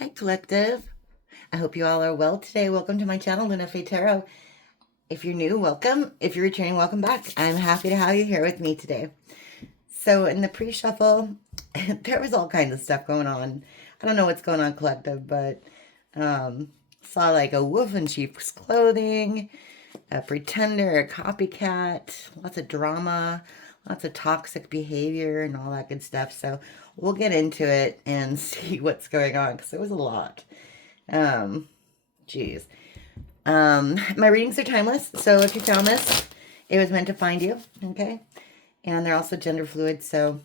Hi, Collective. I hope you all are well today. Welcome to my channel, LunaFae Tarot. If you're new, welcome. If you're returning, welcome back. I'm happy to have you here with me today. So in the pre-shuffle, there was all kinds of stuff going on. I don't know what's going on, Collective, but saw like a wolf in sheep's clothing, a pretender, a copycat, lots of drama, lots of toxic behavior and all that good stuff. So we'll get into it and see what's going on because it was a lot. Um, Geez. My readings are timeless, so if you found this, it was meant to find you, okay? And they're also gender fluid, so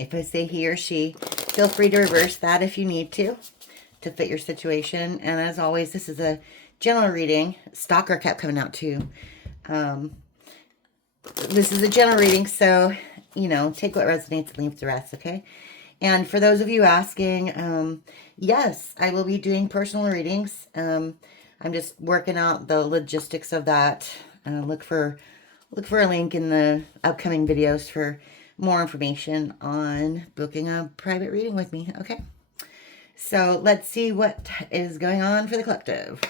if I say he or she, feel free to reverse that if you need to fit your situation. And as always, this is a general reading. Stalker kept coming out too. This is a general reading, so, you know, take what resonates and leave the rest, okay? And for those of you asking, yes, I will be doing personal readings. I'm just working out the logistics of that. Look for a link in the upcoming videos for more information on booking a private reading with me. Okay. So let's see what is going on for the collective.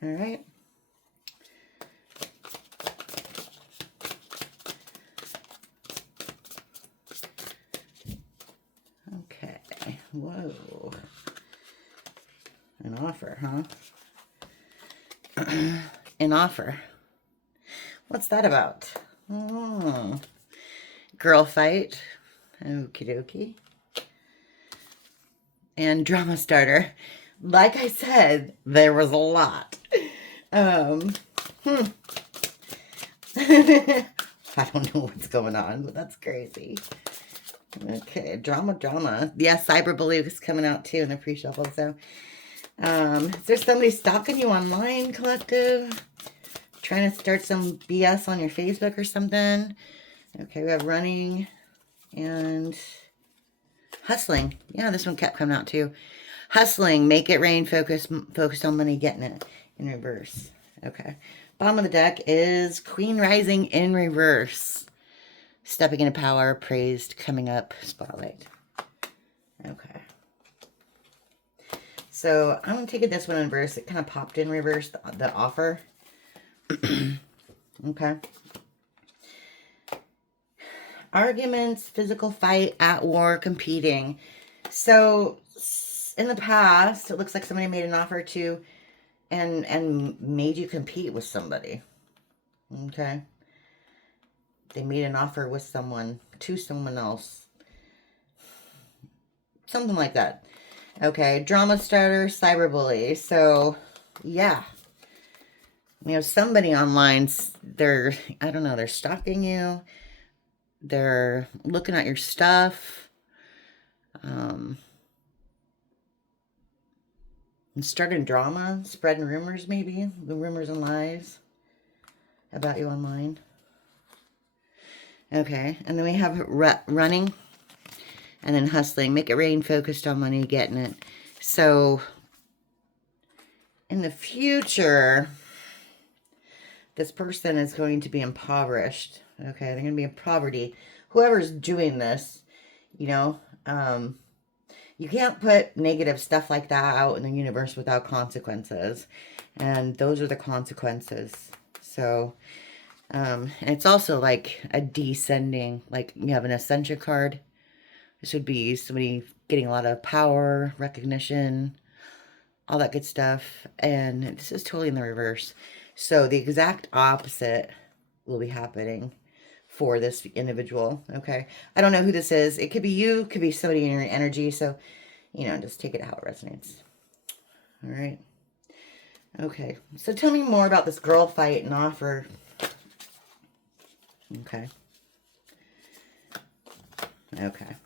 All right. Okay. Whoa. An offer, huh? An offer. What's that about? Oh. Girl fight. Okie dokie. And drama starter. Like I said, there was a lot. I don't know what's going on, but that's crazy. Okay, drama. Yeah, cyberbully is coming out too in the pre-shuffle. So, is there somebody stalking you online, collective? Trying to start some BS on your Facebook or something? Okay, we have running and hustling. Yeah, this one kept coming out too. Hustling, make it rain, focus on money, getting it in reverse. Okay. Bottom of the deck is Queen Rising in reverse. Stepping into power, praised, coming up, spotlight. Okay. So I'm going to take this one in reverse. It kind of popped in reverse, the offer. Okay. Arguments, physical fight, at war, competing. So in the past, it looks like somebody made an offer to and made you compete with somebody. Okay. They made an offer with someone to someone else. Something like that. Okay. Drama starter, cyberbully. So, yeah. You know, somebody online, I don't know, they're stalking you. They're looking at your stuff. And starting drama, spreading rumors maybe. The rumors and lies about you online. Okay, and then we have running and then hustling. Make it rain, focused on money, getting it. So, in the future, this person is going to be impoverished. Okay, they're going to be in poverty. Whoever's doing this, you know, you can't put negative stuff like that out in the universe without consequences. And those are the consequences. So, and it's also like a descending, like you have an ascension card. This would be somebody getting a lot of power, recognition, all that good stuff. And this is totally in the reverse. So the exact opposite will be happening for this individual. Okay. I don't know who this is. It could be you, could be somebody in your energy. So, you know, just take it how it resonates. All right. Okay. So tell me more about this girl fight and offer. Okay. Okay.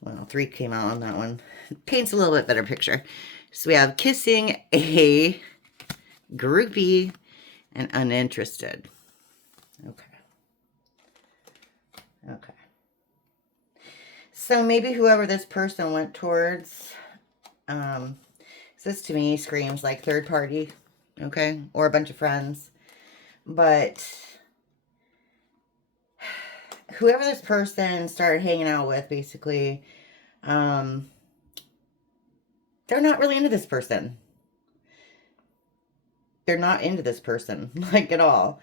Well, 3 came out on that one. Paints a little bit better picture. So we have kissing, a groupie, and uninterested. Okay. Okay. So maybe whoever this person went towards, this to me screams like third party, okay? Or a bunch of friends. But whoever this person started hanging out with, basically, they're not really into this person. They're not into this person, like, at all.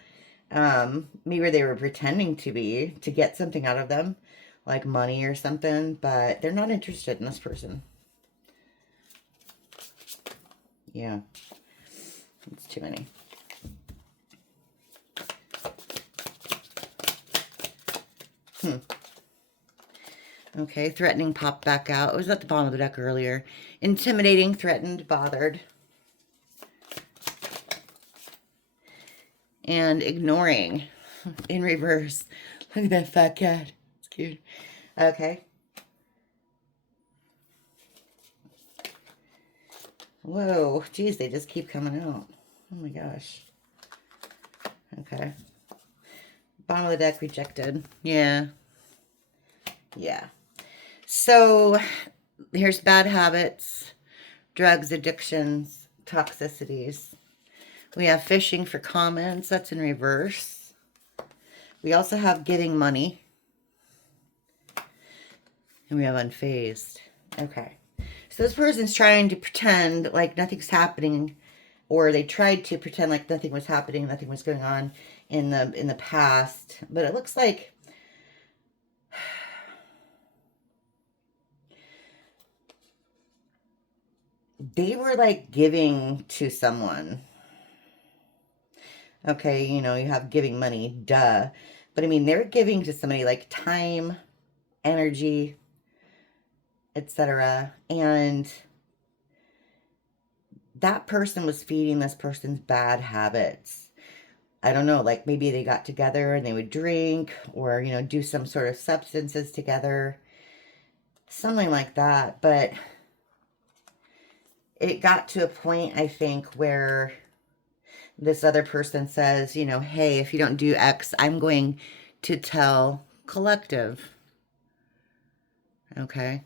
Maybe they were pretending to be, to get something out of them, like money or something, but they're not interested in this person. Yeah. It's too many. Okay, threatening popped back out. It was at the bottom of the deck earlier. Intimidating, threatened, bothered. And ignoring in reverse. Look at that fat cat. It's cute. Okay. Whoa. Geez, they just keep coming out. Oh my gosh. Okay. Bottom of the deck, rejected. Yeah. Yeah. So, here's bad habits, drugs, addictions, toxicities. We have fishing for comments. That's in reverse. We also have giving money. And we have unfazed. Okay. So this person's trying to pretend like nothing's happening, or they tried to pretend like nothing was happening, nothing was going on in the past. But it looks like they were like giving to someone. Okay, you know, you have giving money, duh. But I mean, they're giving to somebody like time, energy, etc. And that person was feeding this person's bad habits. I don't know, like maybe they got together and they would drink or, you know, do some sort of substances together. Something like that. But it got to a point, I think, where this other person says, you know, hey, if you don't do X, I'm going to tell collective. Okay.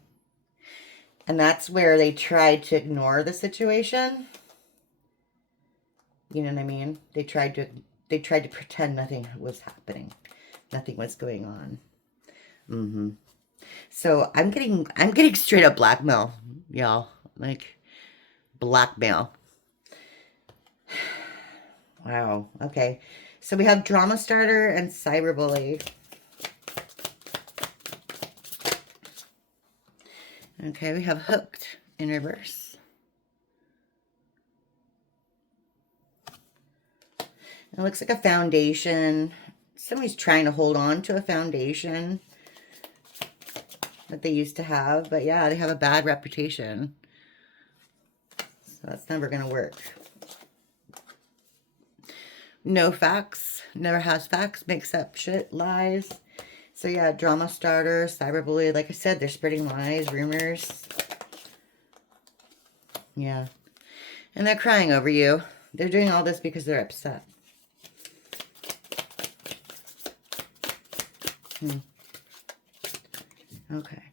And that's where they tried to ignore the situation. You know what I mean? They tried to pretend nothing was happening. Nothing was going on. So I'm getting straight up blackmail, y'all. Like blackmail. Wow. Okay. So we have drama starter and cyberbully. Okay, we have hooked in reverse. It looks like a foundation. Somebody's trying to hold on to a foundation that they used to have. But yeah, they have a bad reputation. So that's never going to work. No facts. Never has facts. Makes up shit. Lies. So yeah, drama starter, cyberbully. Like I said, they're spreading lies, rumors. Yeah. And they're crying over you. They're doing all this because they're upset. Okay.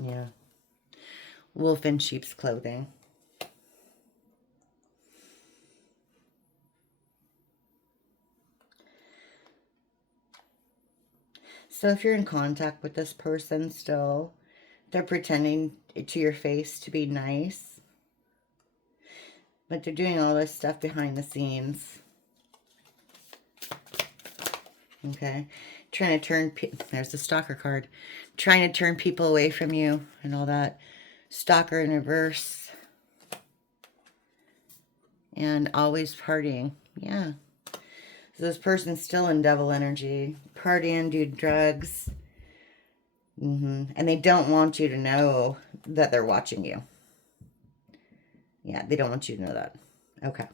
Yeah. Wolf in sheep's clothing. So if you're in contact with this person still, they're pretending to your face to be nice. But they're doing all this stuff behind the scenes. Okay. Trying to turn, there's the stalker card. Trying to turn people away from you and all that. Stalker in reverse. And always partying. Yeah. So this person's still in devil energy. Partying, do drugs. And they don't want you to know that they're watching you. Yeah, they don't want you to know that. Okay.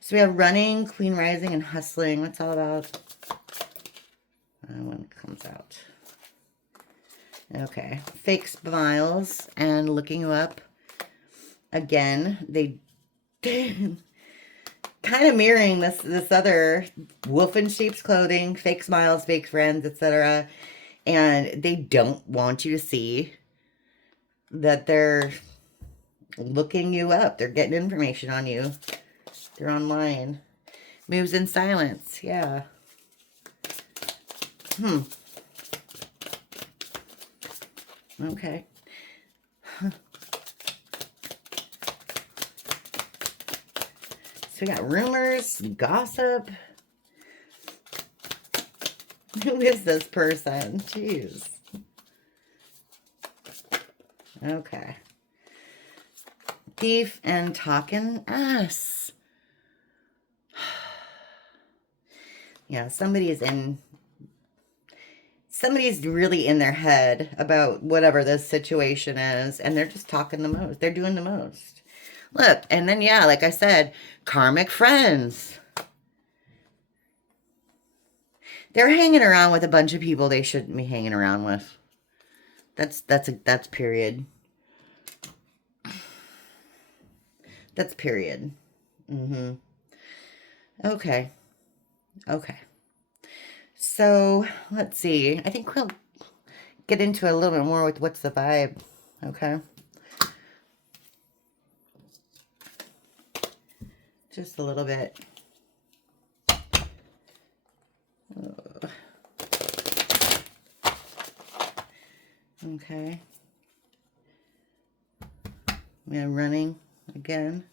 So we have running, clean rising, and hustling. What's all about? When it comes out. Okay. Fake smiles and looking you up. Again, they kind of mirroring this other wolf in sheep's clothing, fake smiles, fake friends, etc. And they don't want you to see that they're looking you up. They're getting information on you. They're online. Moves in silence. Yeah. Okay. So we got rumors, gossip. Who is this person? Jeez. Okay. Thief and talking ass. Yeah, somebody's really in their head about whatever this situation is, and they're just talking the most. They're doing the most. Look, and then, yeah, like I said, karmic friends. They're hanging around with a bunch of people they shouldn't be hanging around with. That's period. That's period. Mm-hmm. Okay. Okay. So, let's see. I think we'll get into a little bit more with what's the vibe. Okay. Just a little bit. Okay. We are running again.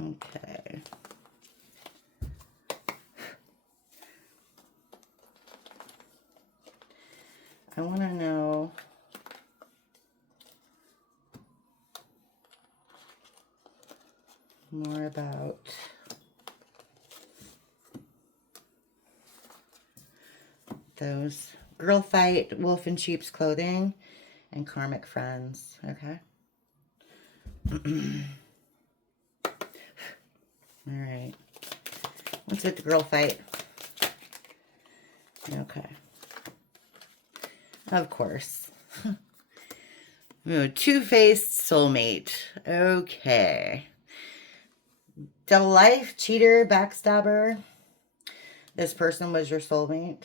Okay. I want to know more about those girl fight, wolf in sheep's clothing, and karmic friends. Okay. All right. What's with the girl fight? Okay. Of course. Two-faced soulmate. Okay. Double life, cheater, backstabber. This person was your soulmate.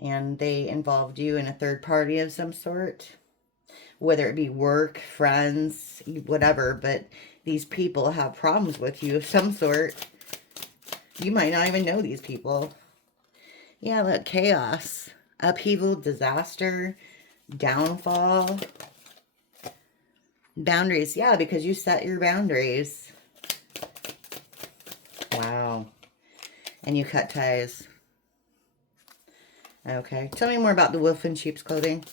And they involved you in a third party of some sort. Whether it be work, friends, whatever. But these people have problems with you of some sort. You might not even know these people. Yeah, look, chaos. Upheaval, disaster, downfall. Boundaries. Yeah, because you set your boundaries. Wow. And you cut ties. Okay. Tell me more about the wolf in sheep's clothing.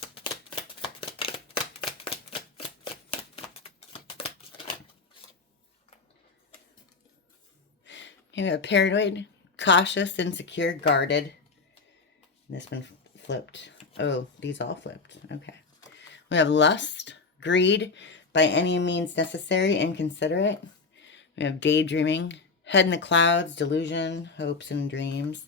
You have paranoid, cautious, insecure, guarded. This one flipped. Oh, these all flipped. Okay. We have lust, greed, by any means necessary, inconsiderate. We have daydreaming, head in the clouds, delusion, hopes and dreams.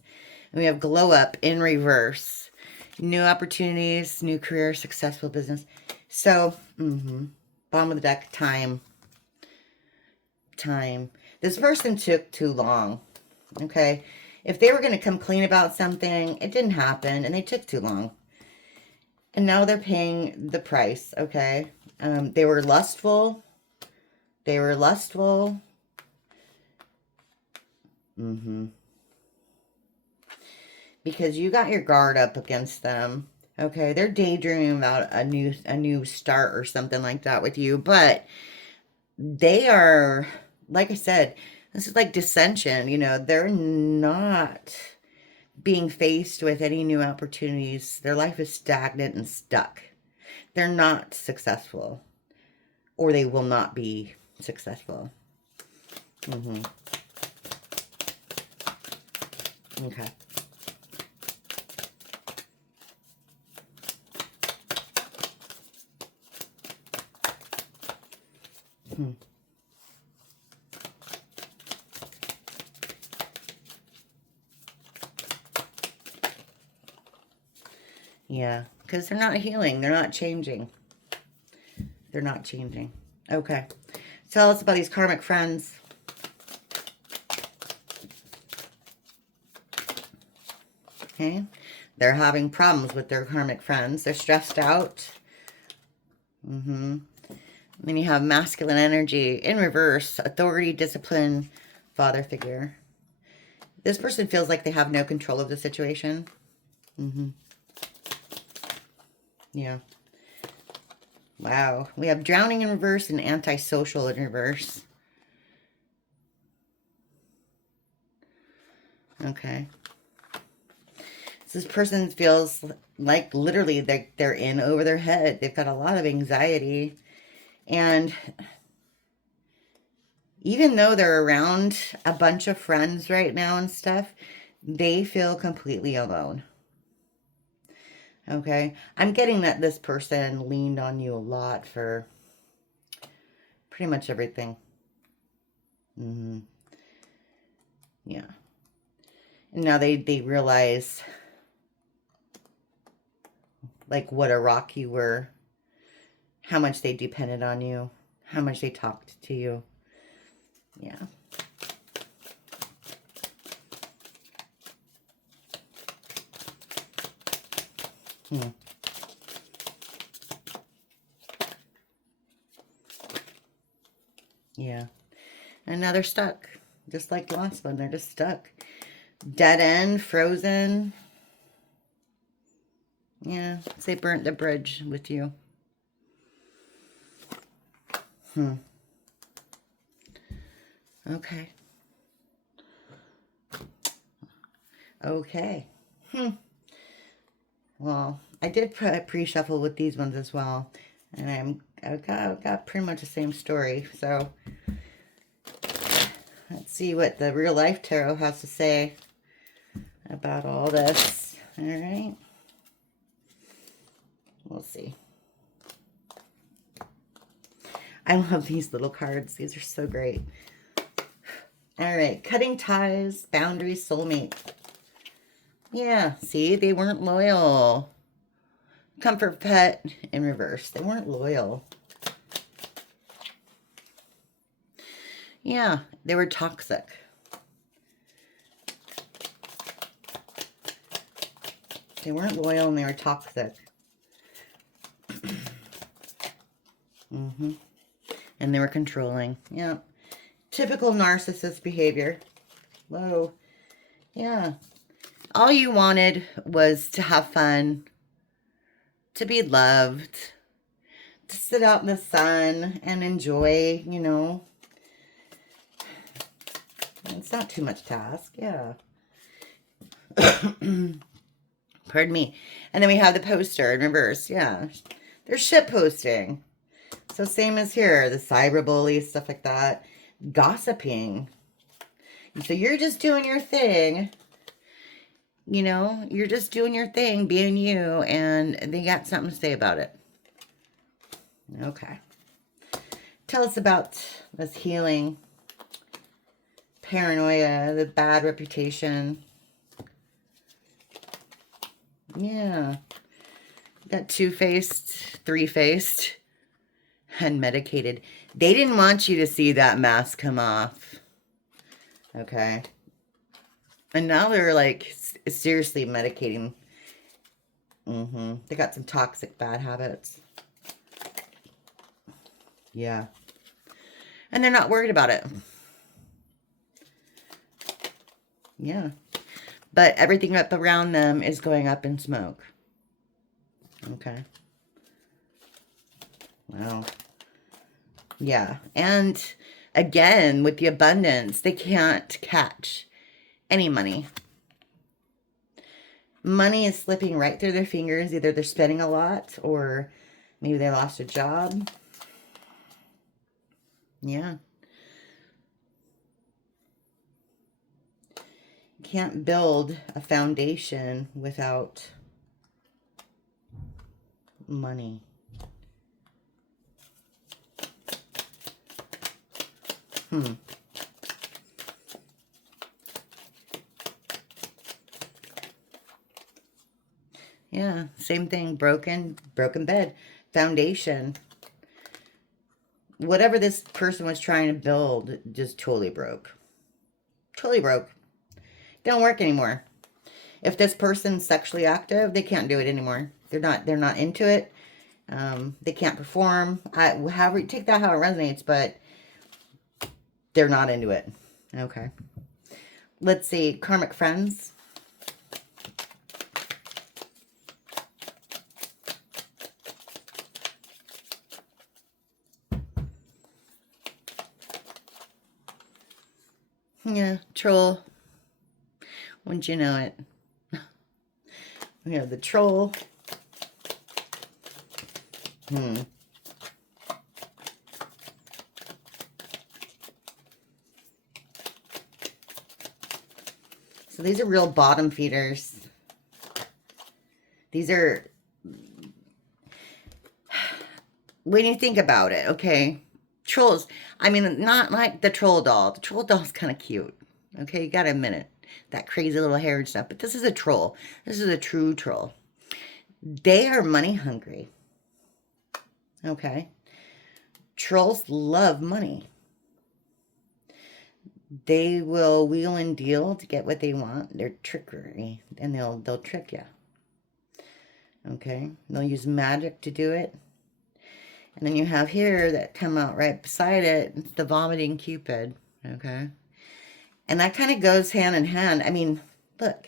And we have glow up in reverse. New opportunities, new career, successful business. So, bottom of the deck, time. Time. This person took too long. Okay. If they were going to come clean about something, it didn't happen and they took too long. And now they're paying the price, okay? They were lustful. They were lustful. Because you got your guard up against them. Okay, they're daydreaming about a new start or something like that with you. But they are, like I said, this is like dissension. You know, they're not being faced with any new opportunities. Their life is stagnant and stuck. They're not successful. Or they will not be successful. Okay. Yeah, because they're not healing. They're not changing. They're not changing. Okay. Tell us about these karmic friends. Okay. They're having problems with their karmic friends. They're stressed out. Then you have masculine energy in reverse. Authority, discipline, father figure. This person feels like they have no control of the situation. Yeah. Wow. We have drowning in reverse and antisocial in reverse. Okay. So this person feels like literally they're in over their head. They've got a lot of anxiety. And even though they're around a bunch of friends right now and stuff, they feel completely alone. Okay. I'm getting that this person leaned on you a lot for pretty much everything. Yeah. And now they realize like what a rock you were, how much they depended on you, how much they talked to you. Yeah. Yeah. And now they're stuck. Just like the last one, they're just stuck. Dead end, frozen. Yeah, they burnt the bridge with you. Okay. Okay. Well, I did pre-shuffle with these ones as well. And I've got pretty much the same story. So let's see what the real life tarot has to say about all this. All right. We'll see. I love these little cards. These are so great. All right. Cutting ties, boundaries, soulmate. Yeah. See, they weren't loyal. Comfort pet in reverse. They weren't loyal. Yeah. They were toxic. They weren't loyal and they were toxic. And they were controlling. Yeah. Typical narcissist behavior. Whoa. Yeah. All you wanted was to have fun, to be loved, to sit out in the sun and enjoy, you know. It's not too much to ask. Yeah. Pardon me. And then we have the poster in reverse. Yeah. They're shit posting. So same as here, the cyberbully, stuff like that. Gossiping. So you're just doing your thing. You know, you're just doing your thing, being you, and they got something to say about it. Okay. Tell us about this healing. Paranoia, the bad reputation. Yeah. Got two-faced, three-faced, and medicated. They didn't want you to see that mask come off. Okay. And now they're like seriously medicating. They got some toxic bad habits. Yeah. And they're not worried about it. Yeah. But everything up around them is going up in smoke. Okay. Wow. Yeah. And again, with the abundance, they can't catch any money. Money is slipping right through their fingers. Either they're spending a lot or maybe they lost a job. Yeah. You can't build a foundation without money. Yeah, same thing. Broken bed. Foundation. Whatever this person was trying to build just totally broke. Totally broke. Don't work anymore. If this person's sexually active, they can't do it anymore. They're not into it. They can't perform. However, take that how it resonates, but they're not into it. Okay. Let's see. Karmic friends. Yeah, troll. Wouldn't you know it? We have the troll. So these are real bottom feeders. These are, when you think about it, okay, trolls, I mean, not like the troll doll. The troll doll's kind of cute. Okay, you gotta admit it. That crazy little hair and stuff. But this is a troll. This is a true troll. They are money hungry. Okay. Trolls love money. They will wheel and deal to get what they want. They're trickery. And they'll trick you. Okay. They'll use magic to do it. And then you have here that come out right beside it. It's the vomiting Cupid. Okay. And that kind of goes hand in hand. I mean, look.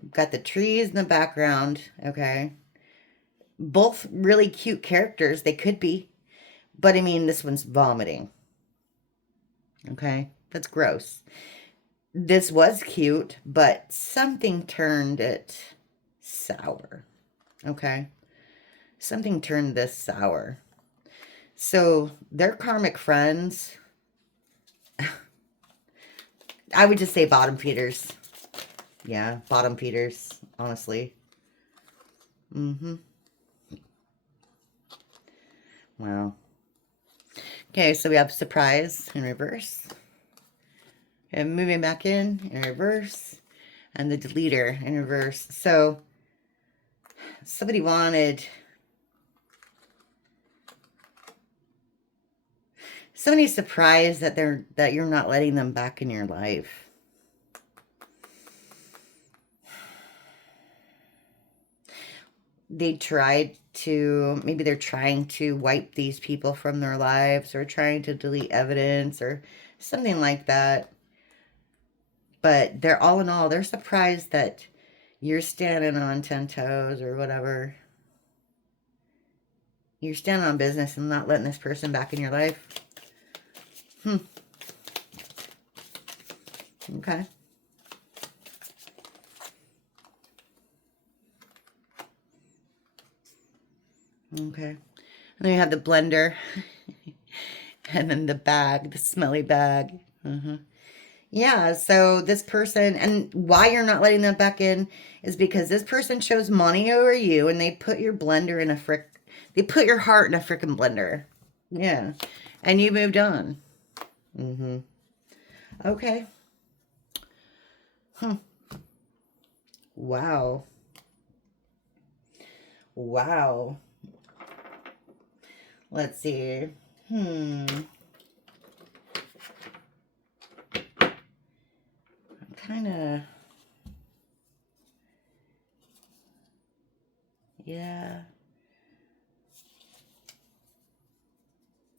We've got the trees in the background. Okay. Both really cute characters. They could be. But I mean, this one's vomiting. Okay. That's gross. This was cute, but something turned it sour. Okay. Something turned this sour. So they're karmic friends. I would just say bottom feeders. Yeah, bottom feeders, honestly. Wow. Okay, so we have surprise in reverse. And moving back in reverse. And the deleter in reverse. So somebody wanted... Somebody's surprised that you're not letting them back in your life. They tried to, maybe they're trying to wipe these people from their lives or trying to delete evidence or something like that. But they're all in all, they're surprised that you're standing on 10 toes or whatever. You're standing on business and not letting this person back in your life. Okay. Okay. And then you have the blender. And then the bag, the smelly bag. Yeah, so this person, and why you're not letting them back in is because this person chose money over you and they put your blender in they put your heart in a frickin' blender. Yeah. And you moved on. Okay. Wow. Wow. Let's see. Kind of, yeah,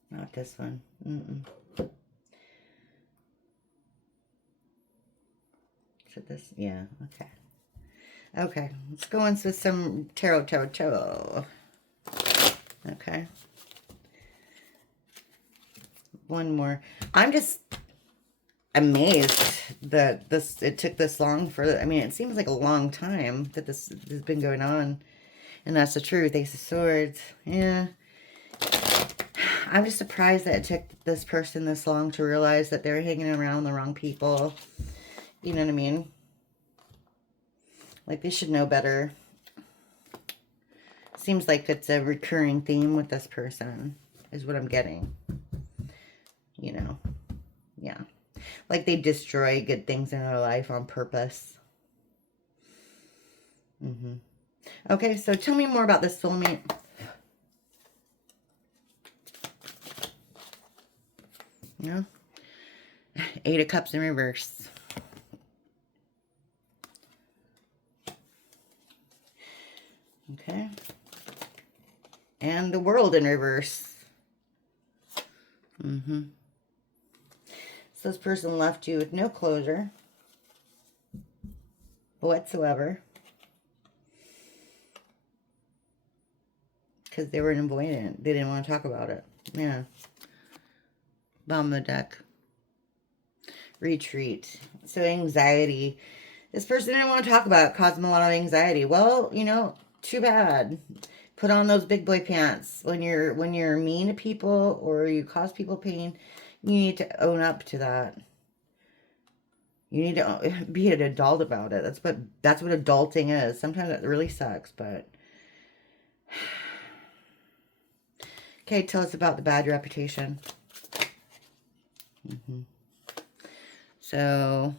not this one. So this, yeah, okay, let's go into some tarot. Okay, one more. I'm just amazed that it took this long for, I mean, it seems like a long time that this has been going on, and that's the truth. Ace of Swords. Yeah, I'm just surprised that it took this person this long to realize that they're hanging around the wrong people. You know what I mean? Like, they should know better. Seems like it's a recurring theme with this person, is what I'm getting. You know? Yeah. Like, they destroy good things in their life on purpose. Okay, so tell me more about this soulmate. Yeah. Eight of Cups in reverse. Okay. And the World in reverse. So this person left you with no closure whatsoever. Because they were an avoidant. They didn't want to talk about it. Yeah. Bottom of the deck. Retreat. So anxiety. This person didn't want to talk about it. Caused them a lot of anxiety. Well, you know, too bad. Put on those big boy pants. When you're mean to people or you cause people pain, you need to own up to that. You need to be an adult about it. That's what adulting is. Sometimes it really sucks, but okay, tell us about the bad reputation. So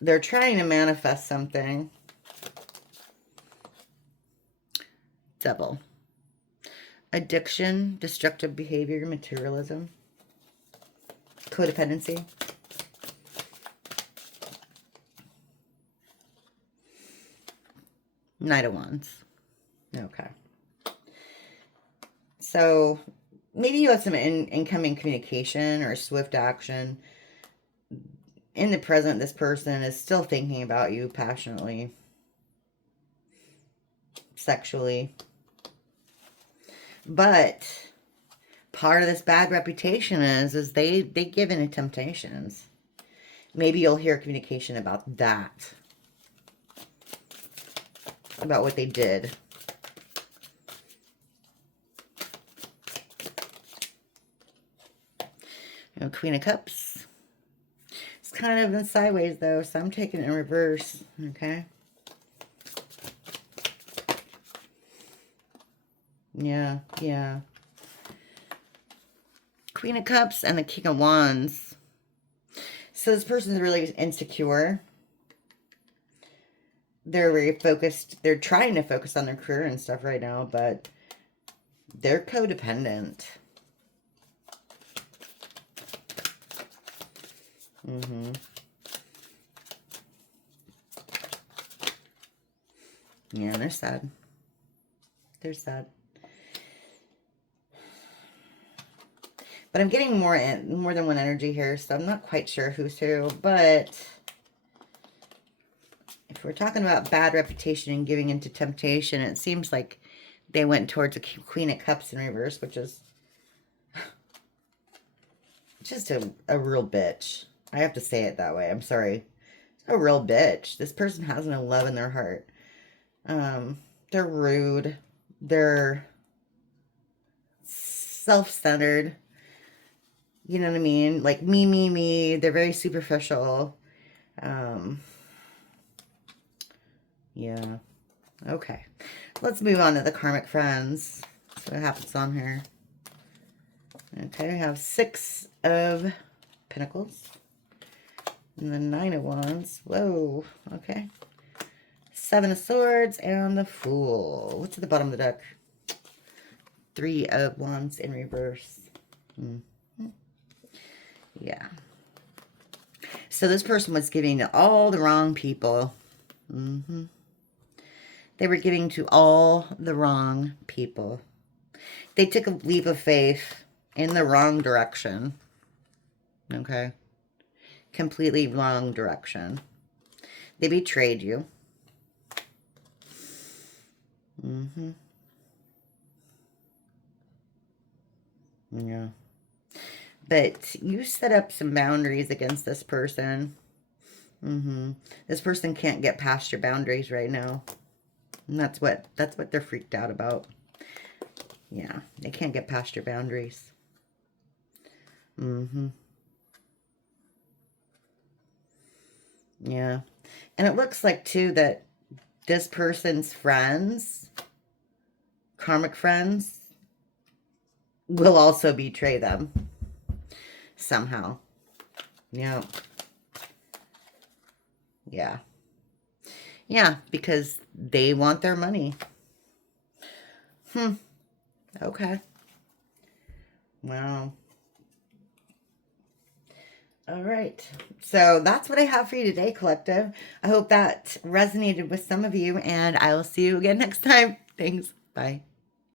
they're trying to manifest something. Devil. Addiction, destructive behavior, materialism, codependency. Knight of Wands. Okay. So maybe you have some incoming communication or swift action. In the present, this person is still thinking about you passionately, sexually. But part of this bad reputation is they give in to temptations. Maybe you'll hear communication about that. About what they did. Queen of Cups. It's kind of in sideways though, so I'm taking it in reverse. Okay. Yeah. Queen of Cups and the King of Wands. So this person's really insecure. They're very focused. They're trying to focus on their career and stuff right now, but they're codependent. Yeah, they're sad. They're sad. But I'm getting more than one energy here, so I'm not quite sure who's who. But if we're talking about bad reputation and giving into temptation, it seems like they went towards a Queen of Cups in reverse, which is just a real bitch. I have to say it that way. I'm sorry. It's a real bitch. This person has no love in their heart. They're rude. They're self-centered. You know what I mean? Like me. They're very superficial. Yeah. Okay. Let's move on to the karmic friends. See what happens on here. Okay, I have 6 of Pentacles. And the 9 of Wands. Whoa. Okay. 7 of Swords and the Fool. What's at the bottom of the deck? 3 of Wands in reverse. Yeah. So this person was giving to all the wrong people. They were giving to all the wrong people. They took a leap of faith in the wrong direction. Okay? Completely wrong direction. They betrayed you. Yeah. But you set up some boundaries against this person. This person can't get past your boundaries right now. And that's what they're freaked out about. Yeah, they can't get past your boundaries. Yeah. And it looks like, too, that this person's friends, karmic friends, will also betray them. Somehow. Yeah. Yeah. Yeah, because they want their money. Okay. Wow. All right. So that's what I have for you today, collective. I hope that resonated with some of you, and I will see you again next time. Thanks. Bye.